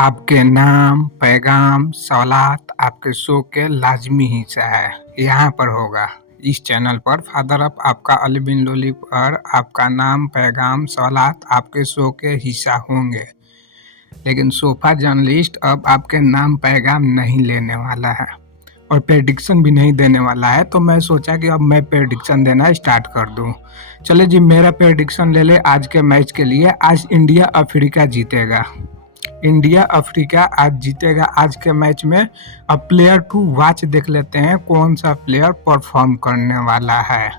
आपके नाम, पैगाम, सवालात आपके शो के लाज़मी हिस्सा है। यहाँ पर होगा। इस चैनल पर फादर ऑफ आपका अली बिन लोली पर आपका नाम, पैगाम, सवालात आपके शो के हिस्सा होंगे। लेकिन सोफा जर्नलिस्ट अब आपके नाम, पैगाम नहीं लेने वाला है और प्रेडिक्शन भी नहीं देने वाला है। तो मैं सोचा कि अब मैं प्रेडिक्शन देना स्टार्ट कर दूँ। चलिए जी, मेरा प्रेडिक्शन ले ले आज के मैच के लिए। आज इंडिया अफ्रीका जीतेगा। इंडिया अफ्रीका आज जीतेगा आज के मैच में। अब प्लेयर टू वॉच देख लेते हैं कौन सा प्लेयर परफॉर्म करने वाला है।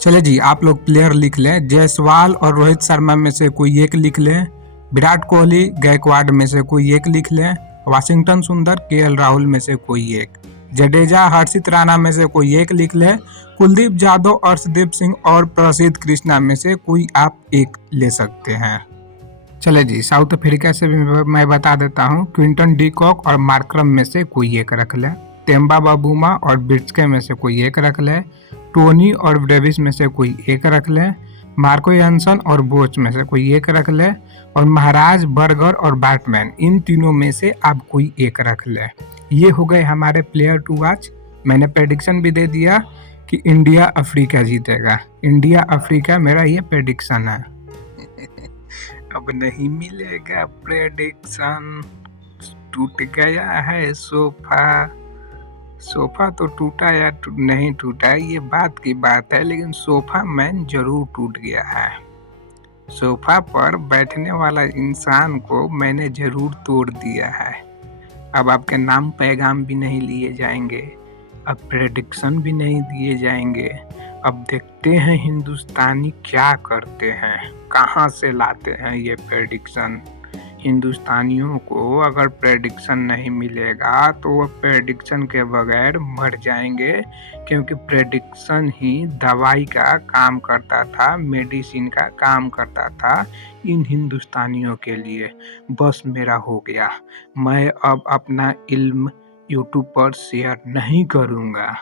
चले जी, आप लोग प्लेयर लिख लें। जायसवाल और रोहित शर्मा में से कोई एक लिख लें। विराट कोहली, गायकवाड में से कोई एक लिख लें। वाशिंगटन सुंदर, केएल राहुल में से कोई एक। जडेजा, हर्षित राणा में से कोई एक लिख लें। कुलदीप यादव, अर्शदीप सिंह और प्रसिद्ध कृष्णा में से कोई आप एक ले सकते हैं। चले जी, साउथ अफ्रीका से भी मैं बता देता हूँ। क्विंटन डी कॉक और मार्करम में से कोई एक रख लें। तेम्बा बाबूमा और बिट्सके में से कोई एक रख लें। टोनी और डेविस में से कोई एक रख लें। मार्को यानसन और बोच में से कोई एक रख लें। और महाराज, बर्गर और बैटमैन, इन तीनों में से आप कोई एक रख लें। ये हो गए हमारे प्लेयर टू वॉच। मैंने प्रेडिक्शन भी दे दिया कि इंडिया अफ्रीका जीतेगा। इंडिया अफ्रीका मेरा ये प्रेडिक्शन है। अब नहीं मिलेगा प्रेडिक्शन, टूट गया है सोफा। सोफा तो टूटा या नहीं टूटा ये बात की बात है, लेकिन सोफा मैन जरूर टूट गया है। सोफा पर बैठने वाला इंसान को मैंने जरूर तोड़ दिया है। अब आपके नाम, पैगाम भी नहीं लिए जाएंगे, अब प्रेडिक्शन भी नहीं दिए जाएंगे। अब देखते हैं हिंदुस्तानी क्या करते हैं, कहाँ से लाते हैं ये प्रेडिक्शन। हिंदुस्तानियों को अगर प्रेडिक्शन नहीं मिलेगा तो वो प्रेडिक्शन के बगैर मर जाएंगे, क्योंकि प्रेडिक्शन ही दवाई का काम करता था, मेडिसिन का काम करता था इन हिंदुस्तानियों के लिए। बस मेरा हो गया। मैं अब अपना इल्म यूट्यूब पर शेयर नहीं करूँगा,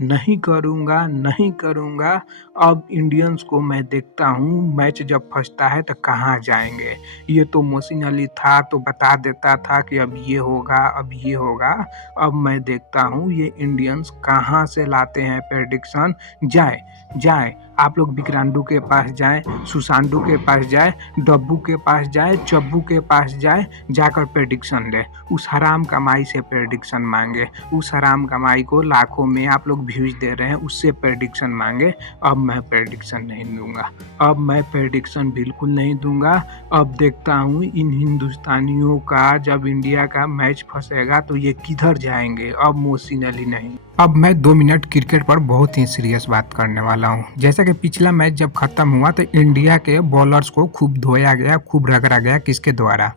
नहीं करूँगा, नहीं करूँगा। अब इंडियंस को मैं देखता हूँ मैच जब फंसता है तो कहाँ जाएंगे। ये तो मोहसिन अली था तो बता देता था कि अब ये होगा, अब ये होगा। अब मैं देखता हूँ ये इंडियंस कहाँ से लाते हैं प्रेडिक्शन। जाए आप लोग विक्रांडू के पास जाएं, सुशांडू के पास जाएं, डब्बू के पास जाएं, चब्बू के पास जाएं, जाकर प्रेडिक्शन ले। उस हराम कमाई से प्रेडिक्शन मांगे। उस हराम कमाई को लाखों में आप लोग व्यूज दे रहे हैं, उससे प्रेडिक्शन मांगे। अब मैं प्रेडिक्शन नहीं दूंगा, अब मैं प्रेडिक्शन बिल्कुल नहीं दूंगा। अब देखता हूँ इन हिंदुस्तानियों का जब इंडिया का मैच फंसेगा तो ये किधर जाएंगे। अब मोहसिन अली नहीं। अब मैं 2 मिनट क्रिकेट पर बहुत ही सीरियस बात करने वाला हूँ। जैसा कि पिछला मैच जब खत्म हुआ तो इंडिया के बॉलर्स को खूब धोया गया, खूब रगड़ा गया। किसके द्वारा?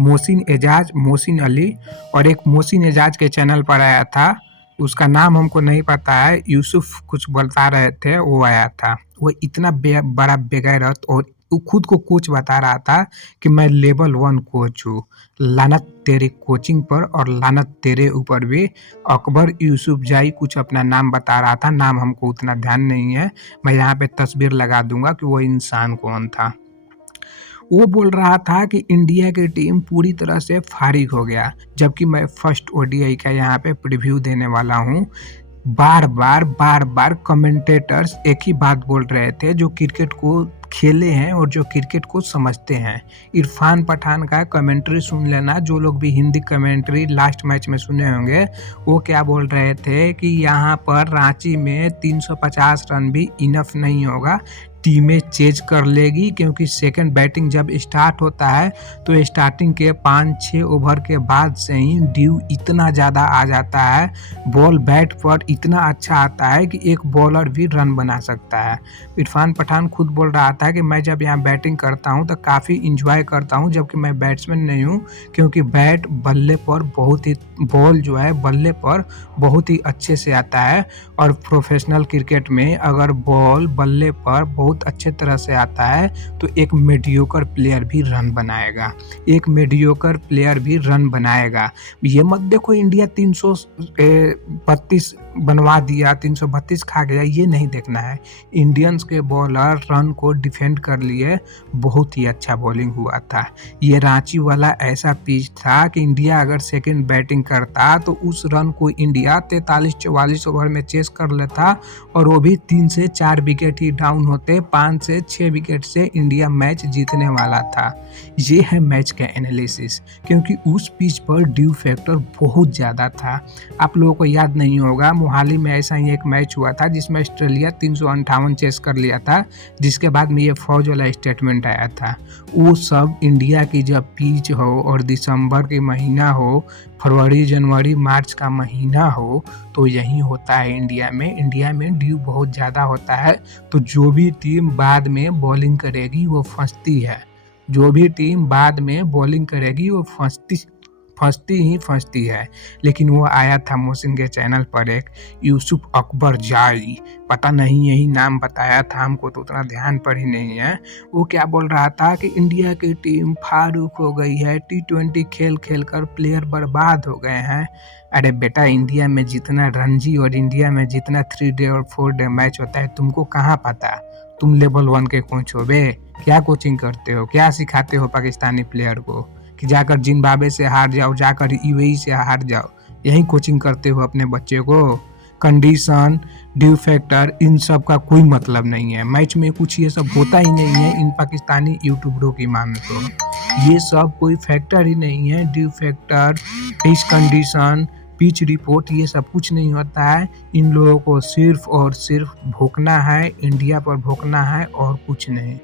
मोहसिन एजाज, मोहसिन अली और एक मोहसिन एजाज के चैनल पर आया था, उसका नाम हमको नहीं पता है, यूसुफ कुछ बता रहे थे, वो आया था। वो इतना बड़ा बेगैरत और वो खुद को कोच बता रहा था कि मैं लेवल 1 कोच हूँ। लानत तेरे कोचिंग पर और लानत तेरे ऊपर भी। अकबर यूसुफ जाई कुछ अपना नाम बता रहा था, नाम हमको उतना ध्यान नहीं है। मैं यहाँ पे तस्वीर लगा दूंगा कि वो इंसान कौन था। वो बोल रहा था कि इंडिया की टीम पूरी तरह से फारिग हो गया, जबकि मैं फर्स्ट ओडीआई का यहाँ पे प्रीव्यू देने वाला हूँ। बार बार कमेंटेटर्स एक ही बात बोल रहे थे, जो क्रिकेट को खेले हैं और जो क्रिकेट को समझते हैं। इरफान पठान का कमेंट्री सुन लेना, जो लोग भी हिंदी कमेंट्री लास्ट मैच में सुने होंगे। वो क्या बोल रहे थे कि यहाँ पर रांची में 350 रन भी इनफ नहीं होगा, टीमें चेज कर लेगी, क्योंकि सेकंड बैटिंग जब स्टार्ट होता है तो स्टार्टिंग के 5-6 ओवर के बाद से ही ड्यू इतना ज़्यादा आ जाता है, बॉल बैट पर इतना अच्छा आता है कि एक बॉलर भी रन बना सकता है। इरफान पठान खुद बोल रहा था कि मैं जब यहाँ बैटिंग करता हूँ तो काफ़ी इंजॉय करता हूँ, जबकि मैं बैट्समैन नहीं हूँ, क्योंकि बैट बल्ले पर बहुत ही, बॉल जो है बल्ले पर बहुत ही अच्छे से आता है। और प्रोफेशनल क्रिकेट में अगर बॉल बल्ले पर बहुत बहुत अच्छे तरह से आता है तो एक मीडियोकर प्लेयर भी रन बनाएगा, एक मीडियोकर प्लेयर भी रन बनाएगा। ये मत देखो इंडिया 332 बनवा दिया, 332 खा गया, ये नहीं देखना है। इंडियंस के बॉलर रन को डिफेंड कर लिए, बहुत ही अच्छा बॉलिंग हुआ था। ये रांची वाला ऐसा पिच था कि इंडिया अगर सेकंड बैटिंग करता तो उस रन को इंडिया 43-44 ओवर में चेस कर लेता और वो भी 3 से 4 विकेट ही डाउन होते, 5 से 6 विकेट से इंडिया मैच जीतने वाला था। ये है मैच का एनालिसिस, क्योंकि उस पिच पर ड्यू फैक्टर बहुत ज़्यादा था। आप लोगों को याद नहीं होगा, मोहाली में ऐसा ही एक मैच हुआ था जिसमें ऑस्ट्रेलिया 358 चेस कर लिया था, जिसके बाद में ये फौज वाला स्टेटमेंट आया था। वो सब इंडिया की जब पिच हो और दिसंबर के महीना हो, फरवरी, जनवरी, मार्च का महीना हो, तो यही होता है इंडिया में। इंडिया में ड्यू बहुत ज़्यादा होता है, तो जो भी टीम बाद में बॉलिंग करेगी वो फंसती है। जो भी टीम बाद में बॉलिंग करेगी वो फंसती है। लेकिन वो आया था मोहसिन के चैनल पर एक यूसुफ अकबर जाई, पता नहीं यही नाम बताया था, हमको तो उतना ध्यान पर ही नहीं है। वो क्या बोल रहा था कि इंडिया की टीम फारूक हो गई है, T20 खेल खेल कर प्लेयर बर्बाद हो गए हैं। अरे बेटा, इंडिया में जितना रणजी और इंडिया में जितना 3 डे और 4 डे मैच होता है तुमको कहाँ पता? तुम लेवल 1 के कोच हो बे? क्या कोचिंग करते हो, क्या सिखाते हो पाकिस्तानी प्लेयर को कि जाकर जिम्बाब्वे से हार जाओ, जाकर यूएई से हार जाओ? यही कोचिंग करते हो अपने बच्चे को? कंडीशन, ड्यू फैक्टर, इन सब का कोई मतलब नहीं है। मैच में कुछ ये सब होता ही नहीं है इन पाकिस्तानी यूट्यूबरों की माने तो। ये सब कोई फैक्टर ही नहीं है। Due factor, pitch condition, pitch report, ये सब कुछ नहीं होता है। इन लोगों को सिर्फ और सिर्फ भोंकना है, इंडिया पर भोंकना है और कुछ नहीं।